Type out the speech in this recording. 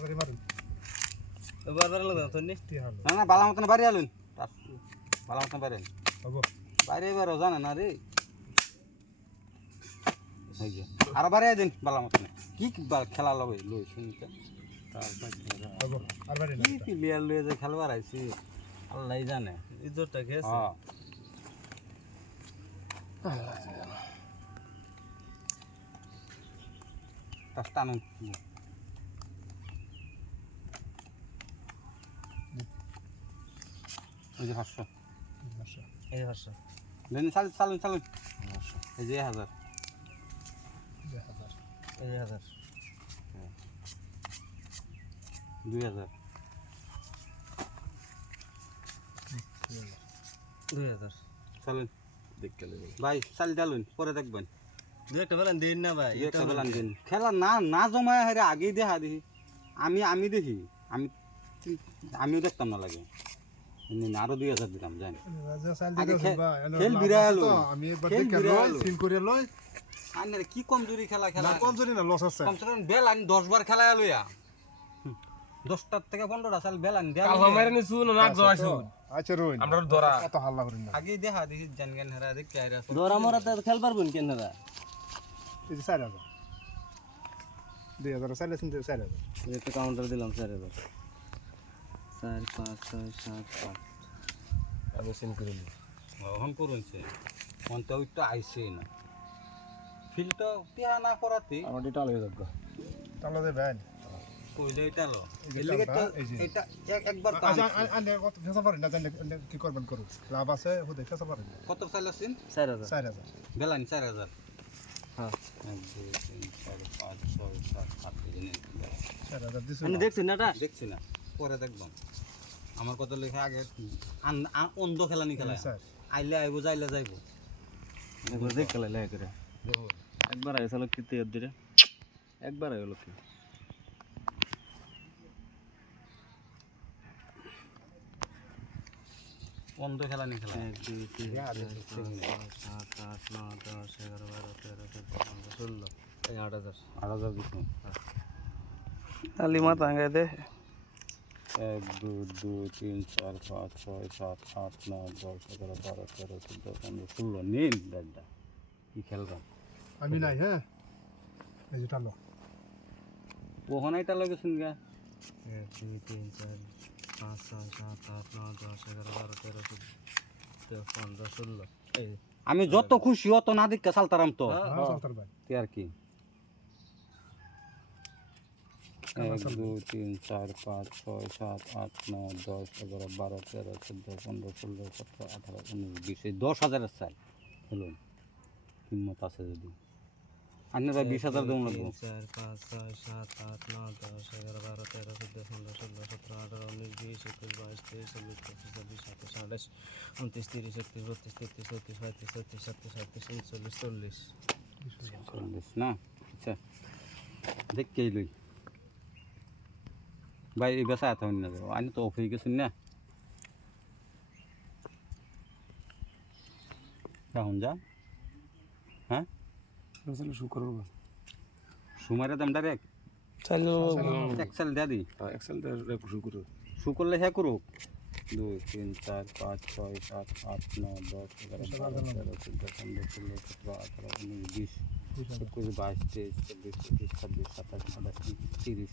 তাড়াতাড়ি মারুন। বারবার লাগা তো নি না না বালা মতন বাড়ি আলুন। বালা মতন বাড়ি হব। বাইরে এবারও জানে না রে? আর বাড়ি দিন বালা মতন। কি কি খেলা লবে? লই শুনতে কি প্লেয়ার লয়ে যে খেলবার আইছি আল্লাহ জানে। ইজ্জতটা গেছে হ্যাঁ। টানো ওই যে পাঁচশো। আচ্ছা এই ভাষা দেন চালুন চালুন চালুন এই যে হাজার। এক হাজার। হাজার। দুই হাজার। দুই হাজার। চালুন। দেখতে লাগবে ভাই চাল চালুন পরে দেখবেন। দুই একটা দিন না ভাই দুই দিন। খেলা না না জমায় হারে আগেই দেখা দেখি। আমি আমি দেখি। আমি আমিও দেখতাম না লাগে। আরও দুই হাজার দিতাম জানি রাজা সাল আগে দিতে খে- বা এলো খেল বিড়াল আছে তো, হলো। আমি খেল বিড়াল লই। সিন করে লই। আর কি কমজোরি খেলা খেলা? জানি না লস আছে। কমসে কম বেল আনি দশ বার খেলা লইয়া। হুম। দশটার থেকে পনেরোটা সাল বেল আনি দেয়া। মারে নিছু নাক জড়াইছু আচ্ছা রইন আমরা ধরা। এত হাল্লা করেন না। আগেই দেখা দেখি জান জ্ঞান হেরা দেখি আইরা আছে। দৌড়া মরাতে খেল পারবেন কেন না এই যে চার হাজার। দুই হাজার চাইলে শুনতে চার হাজার। একটা কাউন্টার দিলাম চার হাজার। চার পাঁচ ছয় সাত আট। আমি সিন করে নি অহন করুনছে মন তো ওইটা আইছে না। ফিল্ডটা টিহা না করাতে। আমার এটা আলো যাবে তাহলে দে ভাই কইলে এটা লো। তো। এটা একবার আচ্ছা আনে কত ফেসা পারেন না জানলে আনে কি করবেন করুন। লাভ আছে হুদে ফেসা পারেন কত সাল আছেন চার হাজার। চার হাজার। বেলানি চার হাজার। হ্যাঁ। এক দুই তিন চার পাঁচ ছয় সাত আট এই যে নেন। চার হাজার দিছো আপনি দেখছেন না দেখছি না। পরে দেখবাম আমার কত লেখা আগে অন্ধ খেলানি খেলা স্যার। আইলে আইব যাইলে যাইব। একবার দেখ খেলা লেখা করে। একবার আইসা লোক কিতে দিরে একবার আইলো কি অন্ধ খেলানি খেলা এক দুই তিন চার পাঁচ ছয় সাত আট নয় দশ এগারো বারো তেরো চোদ্দ পনেরো ষোলো। আট হাজার। আট হাজার দিচ্ছি খালি মাথা আঙ্গাই দে। এক দুই দুই তিন চার পাঁচ ছয় সাত আট নয় দশ এগারো বারো তেরো চোদ্দ পনেরো ষোলো নিন দাদা। কি খেলবাম আমি নাই হ্যাঁ? এই যে টালো ওখানে এটা লগেছেন গা। এক দুই তিন চার পাঁচ ছয় সাত আট নয় দশ এগারো বারো তেরো চোদ্দ পনেরো ষোলো। আমি যত খুশি অত না দেখতে চালতারাম তো। হ্যাঁ সালতার ভাই। তে আর কি? এক দুই তিন চার পাঁচ ছয় সাত আট নয় দশ এগারো বারো তেরো চোদ্দ পনেরো ষোলো সতেরো আঠারো উনিশ বিশ এই দশ হাজারের চাই হলো হিম্মত আছে যদি। আপনার বিশ হাজার দেবো লাগবো চার পাঁচ ছয় সাত আট নয় দশ এগারো বারো তেরো চোদ্দ পনেরো ষোলো সতেরো আঠারো উনিশ বিশ একুশ বাইশ তেইশ চব্বিশ পঁচিশ ছাব্বিশ সাতাশ আঠাশ উনত্রিশ তিরিশ একত্রিশ বত্রিশ তেত্রিশ চৌত্রিশ পঁয়ত্রিশ ছত্রিশ সাতত্রিশ আটত্রিশ উনচল্লিশ চল্লিশ। চল্লিশ না? আচ্ছা দেখকেই লই। ভাই এই বেসা এত না যাব আমি তো অফ হয়ে গেছেন না এখন যা হ্যাঁ আসলে শুকর সুমারে দাম ডাইরেক্ট এক্সেল দেয়া দি এক্সেল শুকর শু করলে হ্যাঁ করুক দুই তিন চার পাঁচ ছয় সাত আট নয় দশ এগারো বারো তেরো চোদ্দ পনেরো ষোলো সতেরো আঠারো উনিশ বিশ একুশ বাইশ তেইশ চব্বিশ পঁচিশ ছাব্বিশ সাতাশ আঠাশ উনত্রিশ তিরিশ